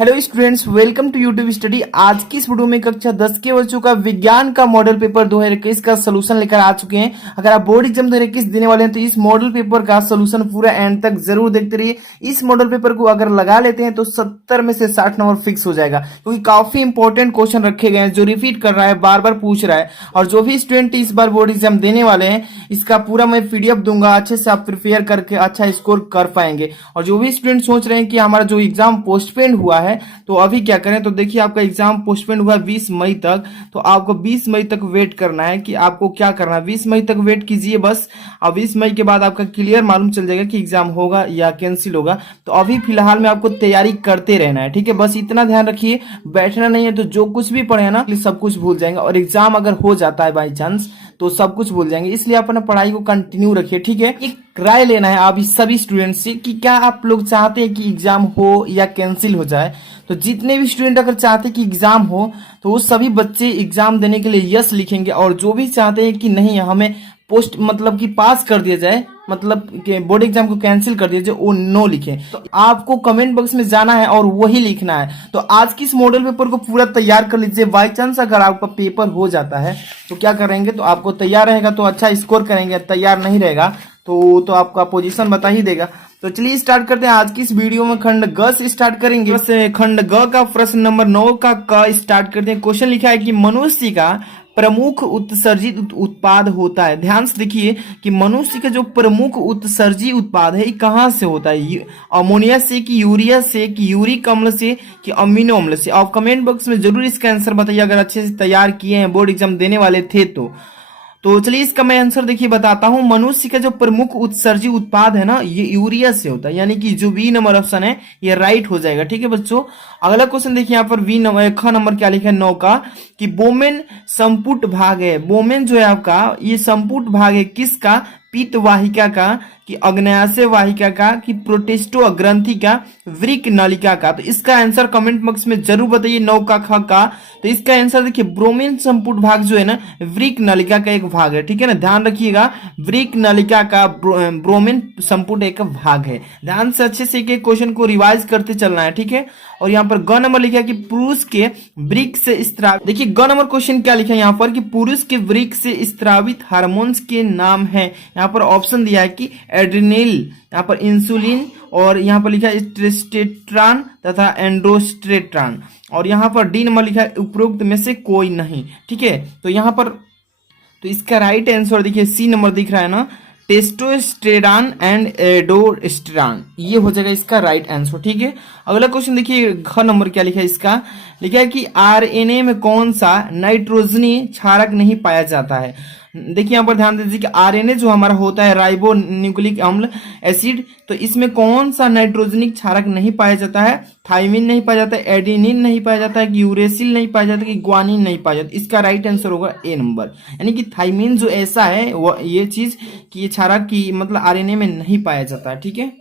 Hello students, welcome to YouTube study. आज की इस वीडियो में कक्षा 10 के बच्चों का विज्ञान का मॉडल पेपर 2021 का सोल्यूशन लेकर आ चुके हैं। अगर आप बोर्ड एग्जाम 2021 देने वाले हैं तो इस मॉडल पेपर का सोल्यूशन पूरा एंड तक जरूर देखते रहिए। इस मॉडल पेपर को अगर लगा लेते हैं तो 70 में से 60 नंबर फिक्स हो जाएगा, क्योंकि काफी इंपॉर्टेंट क्वेश्चन रखे गए हैं जो रिपीट कर रहा है, बार बार पूछ रहा है। और जो भी स्टूडेंट इस बार बोर्ड एग्जाम देने वाले हैं, इसका पूरा मैं पीडीएफ दूंगा, अच्छे से आप प्रिपेयर करके अच्छा स्कोर कर पाएंगे। और जो भी स्टूडेंट सोच रहे हैं कि हमारा जो एग्जाम पोस्टपोन हुआ है तो अभी क्या करें, तो देखिए आपका एग्जाम पोस्टपोन हुआ 20 मई तक, तो आपको 20 मई तक वेट करना है। कि आपको क्या करना है, 20 मई तक वेट कीजिए बस। और 20 मई के बाद आपका क्लियर मालूम चल जाएगा कि एग्जाम होगा या कैंसिल होगा। तो अभी फिलहाल में आपको तैयारी करते रहना है, ठीक है। बस इतना ध्यान रखिए, बैठना नहीं है, तो जो कुछ भी पढ़े ना सब कुछ भूल जाएंगे। और एग्जाम अगर हो जाता है बाई चांस तो सब कुछ भूल जाएंगे, इसलिए अपना पढ़ाई को कंटिन्यू रखिए, ठीक है। एक राय लेना है आप इस सभी स्टूडेंट से कि क्या आप लोग चाहते हैं कि एग्जाम हो या कैंसिल हो जाए। तो जितने भी स्टूडेंट अगर चाहते हैं कि एग्जाम हो तो वो सभी बच्चे एग्जाम देने के लिए यस लिखेंगे। और जो भी चाहते हैं कि नहीं हमें पोस्ट मतलब कि पास कर दिया जाए, मतलब कि बोर्ड एग्जाम को कैंसिल कर दिया जाए, वो नो लिखें। तो आपको कमेंट बॉक्स में जाना है और वही लिखना है। तो आज की इस मॉडल पेपर को पूरा तैयार कर लीजिए। बाई चांस अगर आपका पेपर हो जाता है तो क्या करेंगे, तो आपको तैयार रहेगा तो अच्छा स्कोर करेंगे, तैयार नहीं रहेगा तो आपका पोजीशन बता ही देगा। तो चलिए स्टार्ट करते हैं आज की इस वीडियो में। खंड ग से स्टार्ट करेंगे। बस खंड ग का प्रश्न नंबर 9 का क स्टार्ट करते हैं। क्वेश्चन लिखा है कि मनुष्य का प्रमुख उत्सर्जित उत्पाद होता है। ध्यान से देखिए कि मनुष्य का जो प्रमुख उत्सर्जी उत्पाद है ये कहाँ से होता है, अमोनिया से कि यूरिया से कि यूरिक अम्ल से कि अमीनो अम्ल से। आप कमेंट बॉक्स में जरूर इसका आंसर बताइए अगर अच्छे से तैयार किए हैं, बोर्ड एग्जाम देने वाले थे तो चलिए इसका मैं आंसर देखिए बताता हूं। मनुष्य का जो प्रमुख उत्सर्जी उत्पाद है ना, ये यूरिया से होता है, यानी कि जो बी नंबर ऑप्शन है ये राइट हो जाएगा, ठीक है बच्चों। अगला क्वेश्चन देखिए यहाँ पर ख नंबर क्या लिखा है 9 का, कि बोमेन संपुट भाग है। बोमेन जो है आपका ये संपुट भाग है किसका, पीत वाहिका का कि अग्न्याशय वाहिका का कि प्रोटेस्टो ग्रंथि का, वृक नलिका का। तो इसका आंसर कमेंट बॉक्स में जरूर बताइए 9 का ख का। तो इसका आंसर देखिए ब्रोमीन संपुट भाग जो है ना, वृक नलिका का एक भाग है, ठीक है ना। ध्यान रखिएगा, वृक नलिका का ब्रोमीन संपुट एक भाग है। ध्यान से अच्छे से क्वेश्चन को रिवाइज करते चलना है, ठीक है। और यहाँ पर ग नंबर लिखा है कि पुरुष के वृक से स्त्रावित। देखिए ग नंबर क्वेश्चन क्या लिखा है यहाँ पर, कि पुरुष के वृक से स्त्रावित हार्मोन्स के नाम है। यहाँ पर ऑप्शन दिया है कि एड्रिनल, यहाँ पर इंसुलिन, और यहाँ पर लिखा है टेस्टोस्टेरोन तथा एंड्रोस्टेरोन। और यहाँ पर डी नंबर लिखा है उपरोक्त में से कोई नहीं, ठीक है। तो यहाँ पर तो इसका राइट आंसर देखिए सी नंबर दिख रहा है ना, टेस्टोस्टेरोन एंड एंड्रोस्टेरोन, ये हो जाएगा इसका राइट आंसर, ठीक है। अगला क्वेश्चन देखिए घ नंबर क्या लिखा है, इसका लिखा है कि आरएनए में कौन सा नाइट्रोजनी क्षारक नहीं पाया जाता है। देखिए यहाँ पर ध्यान दीजिए कि आरएनए जो हमारा होता है राइबो न्यूक्लिक अम्ल एसिड, तो इसमें कौन सा नाइट्रोजनिक क्षारक नहीं पाया जाता है। थाइमिन नहीं पाया जाता है, एडेनिन नहीं पाया जाता है, कि यूरेसिल नहीं पाया जाता है, कि ग्वानिन नहीं पाया जाता। इसका राइट आंसर होगा ए नंबर, यानी कि थाइमिन जो ऐसा है वो ये चीज कि ये क्षारक की मतलब आरएनए में नहीं पाया जाता है, ठीक है।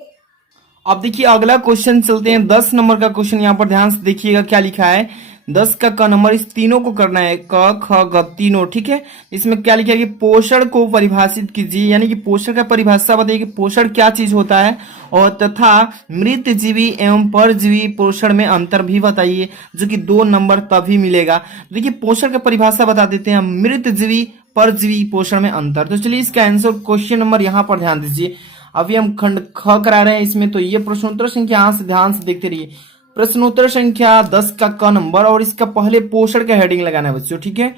अब देखिए अगला क्वेश्चन चलते हैं 10 नंबर का क्वेश्चन। यहाँ पर ध्यान से देखिएगा क्या लिखा है 10 का क नंबर, इस तीनों को करना है, क ख ग तीनों, ठीक है। इसमें क्या लिखा है कि पोषण को परिभाषित कीजिए, यानी कि पोषण का परिभाषा बताइए कि पोषण क्या चीज होता है। और तथा मृत जीवी एवं परजीवी पोषण में अंतर भी बताइए, जो कि 2 नंबर तभी मिलेगा। देखिए पोषण का परिभाषा बता देते हैं, मृत जीवी परजीवी पोषण में अंतर। तो चलिए इसका आंसर क्वेश्चन नंबर यहाँ पर ध्यान दीजिए। अभी हम खंड ख करा रहे हैं इसमें, तो ये प्रश्नोत्तर संख्या यहाँ से ध्यान से देखते रहिए। प्रश्नोत्तर संख्या 10 का क नंबर, और इसका पहले पोषण का हेडिंग लगाना है बच्चों, ठीक है।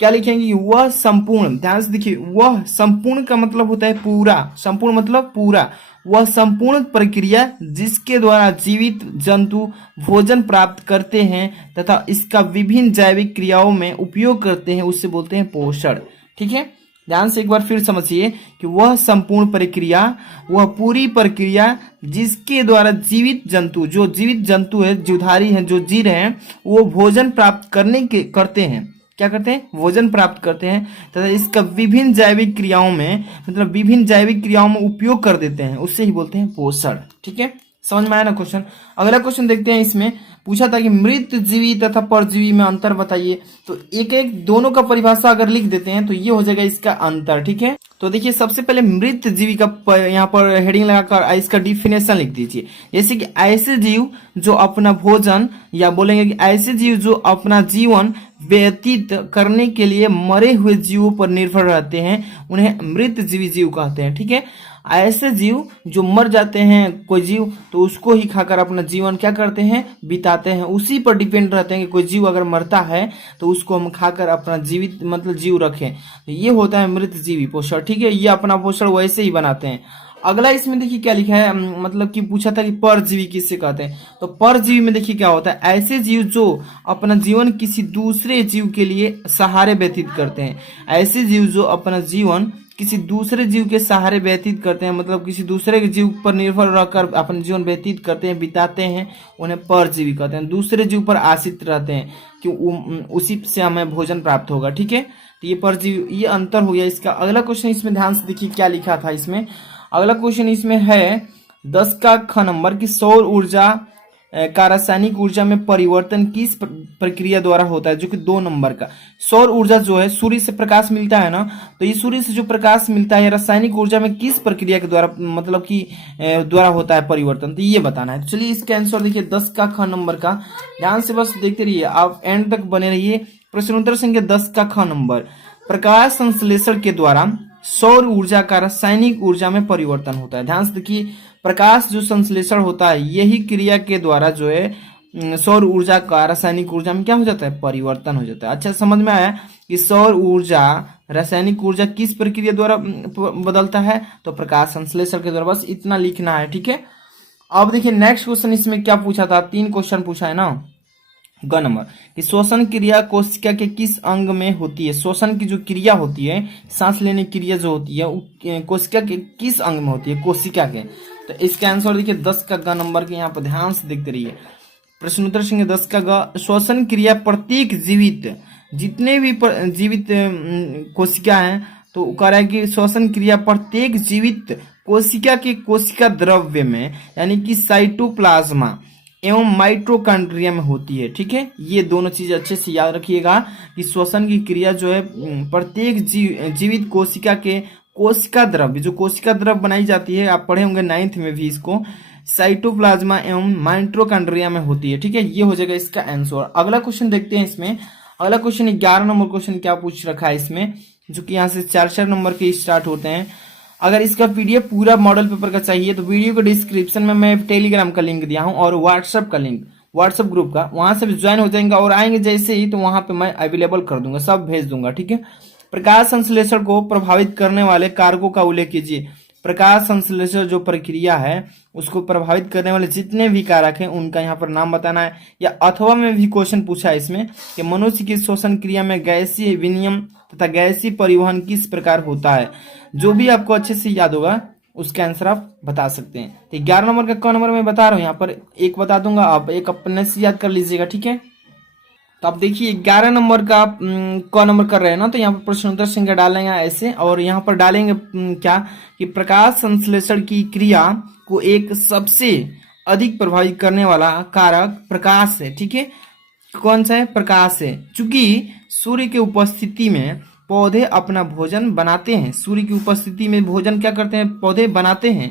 क्या लिखेंगे, वह संपूर्ण, ध्यान से देखिए, वह संपूर्ण का मतलब होता है पूरा, संपूर्ण मतलब पूरा। वह संपूर्ण प्रक्रिया जिसके द्वारा जीवित जंतु भोजन प्राप्त करते हैं तथा इसका विभिन्न जैविक क्रियाओं में उपयोग करते हैं, उससे बोलते हैं पोषण, ठीक है। ध्यान से एक बार फिर समझिए कि वह संपूर्ण प्रक्रिया, वह पूरी प्रक्रिया जिसके द्वारा जीवित जंतु, जो जीवित जंतु है, जीवधारी हैं, जो जी रहे हैं, वो भोजन प्राप्त करते हैं। क्या करते हैं, भोजन प्राप्त करते हैं तथा इसका विभिन्न जैविक क्रियाओं में, मतलब विभिन्न जैविक क्रियाओं में उपयोग कर देते हैं, उससे ही बोलते हैं पोषण, ठीक है। समझ में आया ना क्वेश्चन। अगला क्वेश्चन देखते हैं, इसमें पूछा था कि मृत जीवी तथा परजीवी में अंतर बताइए। तो एक एक दोनों का परिभाषा अगर लिख देते हैं तो ये हो जाएगा इसका अंतर, ठीक है। तो देखिए सबसे पहले मृत जीवी का यहाँ पर हेडिंग लगाकर इसका डिफिनेशन लिख दीजिए। जैसे कि ऐसे जीव जो अपना भोजन, या बोलेंगे कि ऐसे जीव जो अपना जीवन व्यतीत करने के लिए मरे हुए जीवों पर निर्भर रहते हैं, उन्हें मृत जीवी जीव कहते हैं, ठीक है। ऐसे जीव जो मर जाते हैं कोई जीव, तो उसको ही खाकर अपना जीवन क्या करते हैं, बिताते हैं, उसी पर डिपेंड रहते हैं कि कोई जीव अगर मरता है तो उसको हम खाकर अपना जीवित मतलब जीव रखें, तो ये होता है मृत जीवी पोषण, ठीक है। ये अपना पोषण वैसे ही बनाते हैं। अगला इसमें देखिए क्या लिखा है, मतलब कि पूछा था कि परजीवी किससे कहते हैं। तो परजीवी में देखिए क्या होता है, ऐसे जीव जो अपना जीवन किसी दूसरे जीव के लिए सहारे व्यतीत करते हैं। ऐसे जीव जो अपना जीवन किसी दूसरे जीव के सहारे व्यतीत करते हैं, मतलब किसी दूसरे के जीव पर निर्भर रहकर अपना जीवन व्यतीत करते हैं, बिताते हैं, उन्हें परजीवी कहते हैं। दूसरे जीव पर आश्रित रहते हैं कि उसी से हमें भोजन प्राप्त होगा, ठीक है। तो ये परजीवी, ये अंतर हो गया इसका। अगला क्वेश्चन इसमें ध्यान से देखिए क्या लिखा था इसमें। अगला क्वेश्चन इसमें है 10 का ख नंबर की सौर ऊर्जा का रासायनिक ऊर्जा में परिवर्तन किस प्रक्रिया द्वारा होता है, जो कि 2 नंबर का। सौर ऊर्जा जो है, सूर्य से प्रकाश मिलता है ना, तो ये सूर्य से जो प्रकाश मिलता है रासायनिक ऊर्जा में किस प्रक्रिया के द्वारा मतलब कि द्वारा होता है परिवर्तन, तो ये बताना है। तो चलिए इसका आंसर देखिए 10 का ख नंबर का, ध्यान से बस देखते रहिए, आप एंड तक बने रहिए। प्रश्न उत्तर संख्या 10 का ख नंबर, प्रकाश संश्लेषण के द्वारा सौर ऊर्जा का रासायनिक ऊर्जा में परिवर्तन होता है। ध्यान से देखिए, प्रकाश जो संश्लेषण होता है, यही क्रिया के द्वारा जो है सौर ऊर्जा का रासायनिक ऊर्जा में क्या हो जाता है, परिवर्तन हो जाता है। अच्छा समझ में आया कि सौर ऊर्जा रासायनिक ऊर्जा किस प्रक्रिया द्वारा बदलता है, तो प्रकाश संश्लेषण के द्वारा। बस इतना लिखना है, ठीक है। अब देखिए नेक्स्ट क्वेश्चन इसमें क्या पूछा था, 3 क्वेश्चन पूछा है ना ग नंबर कि श्वसन क्रिया कोशिका के किस अंग में होती है। श्वसन की जो क्रिया होती है, सांस लेने की क्रिया जो होती है, वो कोशिका के किस अंग में होती है, कोशिका के। तो इसका आंसर देखिए 10 का ग नंबर के, यहाँ पर ध्यान से देखते रहिए। प्रश्न उत्तर संख्या 10 का ग, श्वसन क्रिया प्रत्येक जीवित, जितने भी जीवित कोशिका हैं, तो कह रहा है कि श्वसन क्रिया प्रत्येक जीवित कोशिका के कोशिका द्रव्य में, यानी कि साइटोप्लाज्मा एवं माइटोकॉन्ड्रिया में होती है, ठीक है। ये दोनों चीज अच्छे से याद रखिएगा कि श्वसन की क्रिया जो है प्रत्येक जीवित कोशिका के कोशिका द्रव्य, जो कोशिका द्रव्य बनाई जाती है, आप पढ़े होंगे 9th में भी इसको, साइटोप्लाज्मा एवं माइटोकॉन्ड्रिया में होती है, ठीक है। ये हो जाएगा इसका आंसर। अगला क्वेश्चन देखते हैं इसमें। अगला क्वेश्चन 11 नंबर क्वेश्चन क्या पूछ रखा है इसमें, जो कि यहाँ से 4 नंबर के स्टार्ट होते हैं। अगर इसका पीडीएफ पूरा मॉडल पेपर का चाहिए तो वीडियो के डिस्क्रिप्शन में मैं टेलीग्राम का लिंक दिया हूं और व्हाट्सएप का लिंक, व्हाट्सएप ग्रुप का, वहां से भी ज्वाइन हो जाएंगे और आएंगे जैसे ही तो वहां पे मैं अवेलेबल कर दूंगा, सब भेज दूंगा, ठीक है। प्रकाश संश्लेषण को प्रभावित करने वाले कारकों का उल्लेख कीजिए। प्रकाश संश्लेषण जो प्रक्रिया है उसको प्रभावित करने वाले जितने भी कारक हैं उनका यहाँ पर नाम बताना है। या अथवा में भी क्वेश्चन पूछा है इसमें कि मनुष्य की श्वसन क्रिया में गैसीय विनिमय तथा गैसीय परिवहन किस प्रकार होता है। जो भी आपको अच्छे से याद होगा उसका आंसर आप बता सकते हैं। तो 11 नंबर का क नंबर मैं बता रहा हूँ, यहाँ पर एक बता दूंगा, आप एक अपने से याद कर लीजिएगा, ठीक है। तो आप देखिए 11 नंबर का क नंबर कर रहे हैं ना, तो यहाँ पर प्रश्न उत्तर संख्या डालेंगे ऐसे, और यहाँ पर डालेंगे क्या कि प्रकाश संश्लेषण की क्रिया को एक सबसे अधिक प्रभावित करने वाला कारक प्रकाश है, ठीक है। कौन सा है, प्रकाश है। चूंकि सूर्य की उपस्थिति में पौधे अपना भोजन बनाते हैं, सूर्य की उपस्थिति में भोजन क्या करते हैं, पौधे बनाते हैं,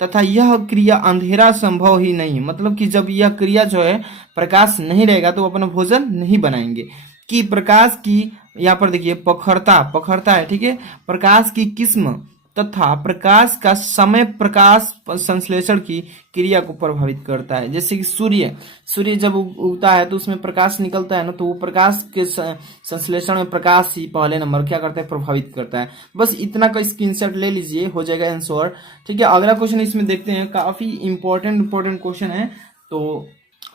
तथा यह क्रिया अंधेरा संभव ही नहीं, मतलब कि जब यह क्रिया जो है प्रकाश नहीं रहेगा तो अपना भोजन नहीं बनाएंगे। कि प्रकाश की यहाँ पर देखिए पखरता है, ठीक है। प्रकाश की किस्म तथा प्रकाश का समय प्रकाश संश्लेषण की क्रिया को प्रभावित करता है। जैसे कि सूर्य जब उगता है तो उसमें प्रकाश निकलता है ना, तो वो प्रकाश के संश्लेषण में प्रकाश ही पहले नंबर क्या करता है, प्रभावित करता है। बस इतना का स्क्रीनशॉट ले लीजिए, हो जाएगा आंसर, ठीक है। अगला क्वेश्चन इसमें देखते हैं, काफी इंपॉर्टेंट क्वेश्चन है। तो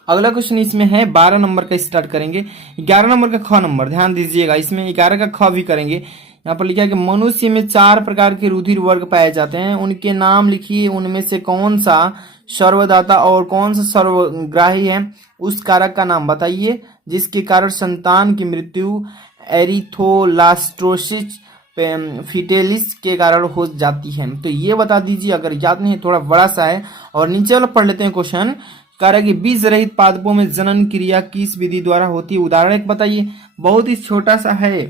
अगला क्वेश्चन इसमें है 12 नंबर का स्टार्ट करेंगे। 11 नंबर का ख नंबर ध्यान दीजिएगा, इसमें 11 का ख भी करेंगे। यहाँ पर लिखा है कि मनुष्य में 4 प्रकार के रुधिर वर्ग पाए जाते हैं, उनके नाम लिखिए। उनमें से कौन सा सर्वदाता और कौन सा सर्वग्राही है, उस कारक का नाम बताइए जिसके कारण संतान की मृत्यु एरिथ्रोलास्टोसिस फिटेलिस के कारण हो जाती है। तो ये बता दीजिए, अगर याद नहीं, थोड़ा बड़ा सा है। और नीचे वाला पढ़ लेते हैं क्वेश्चन। कह रहा है कि बीज रहित पादपों में जनन क्रिया किस विधि द्वारा होती है, उदाहरण एक बताइए। बहुत ही छोटा सा है,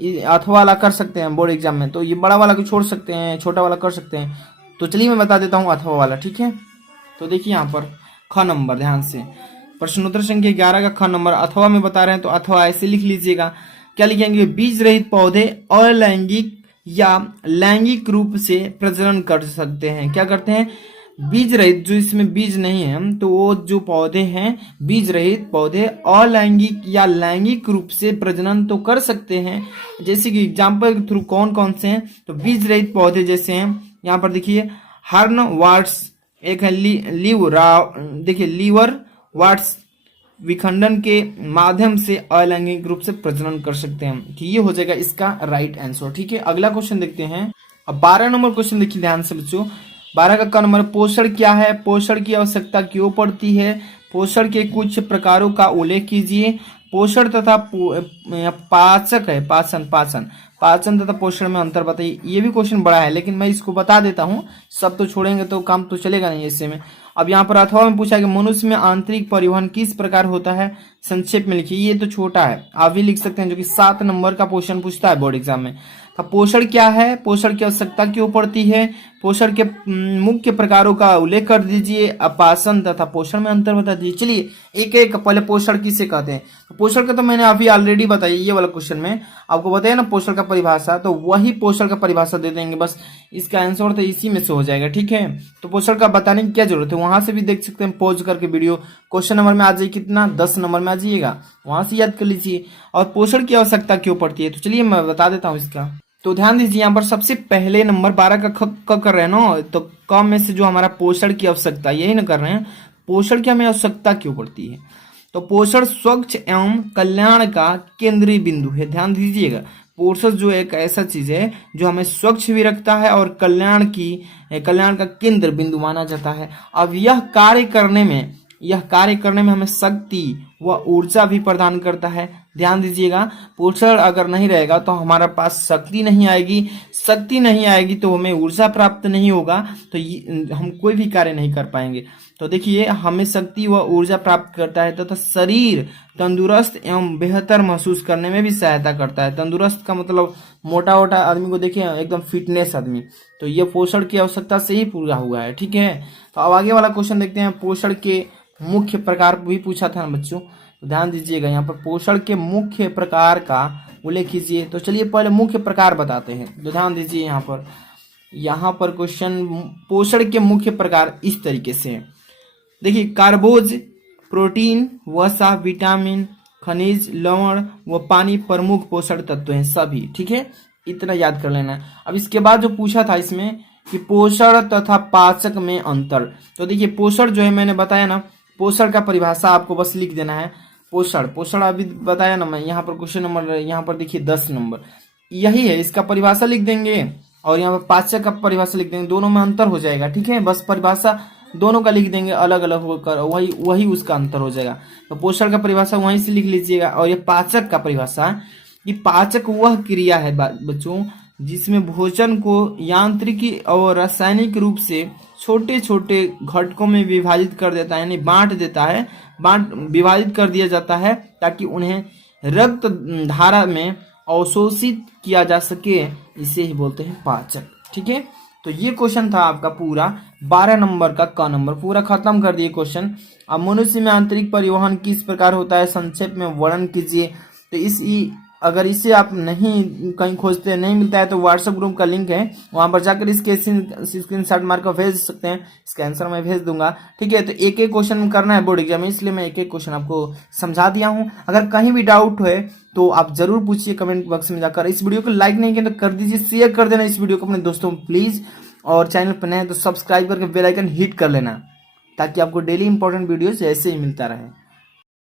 अथवा वाला कर सकते हैं बोर्ड एग्जाम में, तो ये बड़ा वाला को छोड़ सकते हैं, छोटा वाला कर सकते हैं। तो चलिए मैं बता देता हूँ अथवा वाला, ठीक है। तो देखिए यहाँ पर ख नंबर, ध्यान से प्रश्नोत्तर संख्या 11 का ख नंबर अथवा में बता रहे हैं। तो अथवा ऐसे लिख लीजिएगा, क्या लिखेंगे, बीज रहित पौधे अलैंगिक या लैंगिक रूप से प्रजनन कर सकते हैं। क्या करते हैं, बीज रहित, जो इसमें बीज नहीं है, तो वो जो पौधे हैं बीज रहित पौधे अलैंगिक या लैंगिक रूप से प्रजनन तो कर सकते हैं। जैसे कि एग्जाम्पल के थ्रू कौन कौन से हैं, तो बीज रहित पौधे जैसे हैं, यहाँ पर देखिए हर्न वाट्स, एक है देखिए लीवर वाट्स विखंडन के माध्यम से अलैंगिक रूप से प्रजनन कर सकते हैं। तो ये हो जाएगा इसका राइट आंसर, ठीक है। अगला क्वेश्चन देखते हैं। अब 12 नंबर क्वेश्चन देखिए ध्यान से बच्चों। 12 का क नंबर, पोषण क्या है, पोषण की आवश्यकता क्यों पड़ती है, पोषण के कुछ प्रकारों का उल्लेख कीजिए। पोषण तथा पाचक है, पाचन तथा पोषण में अंतर बताइए। ये भी क्वेश्चन बड़ा है, लेकिन मैं इसको बता देता हूँ, सब तो छोड़ेंगे तो काम तो चलेगा नहीं ऐसे में। अब यहाँ पर अथवा में पूछा कि मनुष्य में आंतरिक परिवहन किस प्रकार होता है, संक्षेप में लिखिए। ये तो छोटा है, आप भी लिख सकते हैं, जो कि 7 नंबर का क्वेश्चन पूछता है बोर्ड एग्जाम में। तो पोषण क्या है, पोषण की आवश्यकता क्यों पड़ती है, पोषण के मुख्य प्रकारों का उल्लेख कर दीजिए, अपाचन तथा पोषण में अंतर बता दीजिए। चलिए एक एक, पहले पोषण किसे कहते हैं। तो पोषण का तो मैंने अभी ऑलरेडी बताया, ये वाला क्वेश्चन में आपको बताया ना पोषण का परिभाषा, तो वही पोषण का परिभाषा दे देंगे, बस इसका आंसर तो इसी में से हो जाएगा, ठीक है। तो पोषण का बताने की क्या जरूरत है, वहां से भी देख सकते हैं पॉज करके वीडियो, क्वेश्चन नंबर में आ जाइए, कितना 10 नंबर में आ जाइएगा, वहां से याद कर लीजिए। और पोषण की आवश्यकता क्यों पड़ती है, तो चलिए मैं बता देता हूँ इसका। तो ध्यान दीजिए, यहाँ पर सबसे पहले नंबर 12 का क कर रहे हैं ना, तो क में से जो हमारा पोषण की आवश्यकता, यही ना कर रहे हैं, पोषण की हमें आवश्यकता क्यों पड़ती है। तो पोषण स्वच्छ एवं कल्याण का केंद्रीय बिंदु है। ध्यान दीजिएगा, पोषण जो एक ऐसा चीज है जो हमें स्वच्छ भी रखता है और कल्याण का केंद्र बिंदु माना जाता है। अब यह कार्य करने में हमें शक्ति व ऊर्जा भी प्रदान करता है। ध्यान दीजिएगा, पोषण अगर नहीं रहेगा तो हमारे पास शक्ति नहीं आएगी तो हमें ऊर्जा प्राप्त नहीं होगा, तो हम कोई भी कार्य नहीं कर पाएंगे। तो देखिए, हमें शक्ति व ऊर्जा प्राप्त करता है तथा शरीर तंदुरुस्त एवं बेहतर महसूस करने में भी सहायता करता है। तंदुरुस्त का मतलब मोटा वोटा आदमी को देखिए, एकदम फिटनेस आदमी, तो ये पोषण की आवश्यकता से ही पूरा हुआ है, ठीक है। तो अब आगे वाला क्वेश्चन देखते हैं। पोषण के मुख्य प्रकार भी पूछा था ना बच्चों, तो ध्यान दीजिएगा, यहाँ पर पोषण के मुख्य प्रकार का उल्लेख कीजिए। तो चलिए पहले मुख्य प्रकार बताते हैं। तो ध्यान दीजिए, यहाँ पर क्वेश्चन, पोषण के मुख्य प्रकार इस तरीके से है। देखिए, कार्बोज, प्रोटीन, वसा, विटामिन, खनिज, लवण व पानी प्रमुख पोषण तत्व हैं सभी, ठीक है, इतना याद कर लेना है। अब इसके बाद जो पूछा था इसमें कि पोषण तथा पाचक में अंतर, तो देखिए पोषण जो है मैंने बताया ना, पोषण का परिभाषा आपको बस लिख देना है। पोषण अभी बताया ना मैं, यहाँ पर क्वेश्चन नंबर, यहाँ पर देखिए 10 नंबर, यही है, इसका परिभाषा लिख देंगे और यहाँ पर पाचक का परिभाषा लिख देंगे, दोनों में अंतर हो जाएगा, ठीक है। बस परिभाषा दोनों का लिख देंगे अलग अलग होकर, वही उसका अंतर हो जाएगा। तो पोषण का परिभाषा वहीं से लिख लीजिएगा। और ये पाचक का परिभाषा, कि पाचक वह क्रिया है बच्चों जिसमें भोजन को यांत्रिकी और रासायनिक रूप से छोटे छोटे घटकों में विभाजित कर देता है, यानी विभाजित कर दिया जाता है, ताकि उन्हें रक्त धारा में अवशोषित किया जा सके, इसे ही बोलते हैं पाचक, ठीक है। तो ये क्वेश्चन था आपका पूरा 12 नंबर का क नंबर, पूरा खत्म कर दिए क्वेश्चन। अब मनुष्य में आंतरिक परिवहन किस प्रकार होता है, संक्षेप में वर्णन कीजिए। तो अगर इसे आप नहीं कहीं खोजते, नहीं मिलता है, तो व्हाट्सएप ग्रुप का लिंक है, वहां पर जाकर इसके स्क्रीनशॉट मार कर भेज सकते हैं, इसका आंसर मैं भेज दूंगा, ठीक है। तो एक एक क्वेश्चन करना है बोर्ड एग्जाम में, इसलिए मैं एक एक क्वेश्चन आपको समझा दिया हूं। अगर कहीं भी डाउट है तो आप जरूर पूछिए कमेंट बॉक्स में जाकर। इस वीडियो को लाइक नहीं किया तो कर दीजिए, शेयर कर देना इस वीडियो को अपने दोस्तों में प्लीज, और चैनल पर नए हैं तो सब्सक्राइब करके बेल आइकन हिट कर लेना, ताकि आपको डेली इंपॉर्टेंट वीडियोस ऐसे ही मिलता रहे।